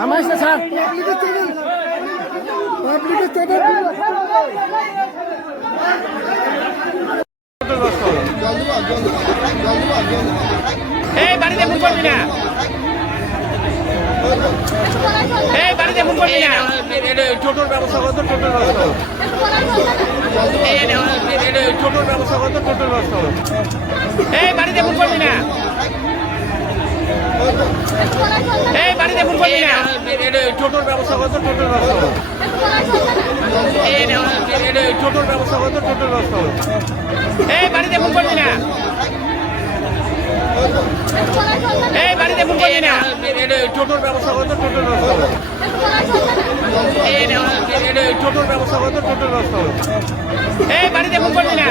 আমার স্যার এই বাড়িতে ফোন করবি না, এই বাড়িতে ফোন করবি না। টোটোর ব্যবস্থা করতো, টোটোর ব্যবস্থা টোটোর ব্যবস্থা করতো, টোটোর ব্যবস্থা এই বাড়িতে ফোন করবি না, এই বাড়িতে ফোন করবি না। টোটোর ব্যবস্থা করতো, টোটোর ব্যবস্থা টোটোর ব্যবস্থা করতো, টোটোর ব্যবস্থা এই বাড়িতে ফোন করবি না, এই বাড়িতে ফোন করবি না। টোটোর ব্যবস্থা করতো, টোটোর ব্যবস্থা টোটোর ব্যবস্থা করতো, টোটোর ব্যবস্থা এই বাড়িতে ফোন করবি না।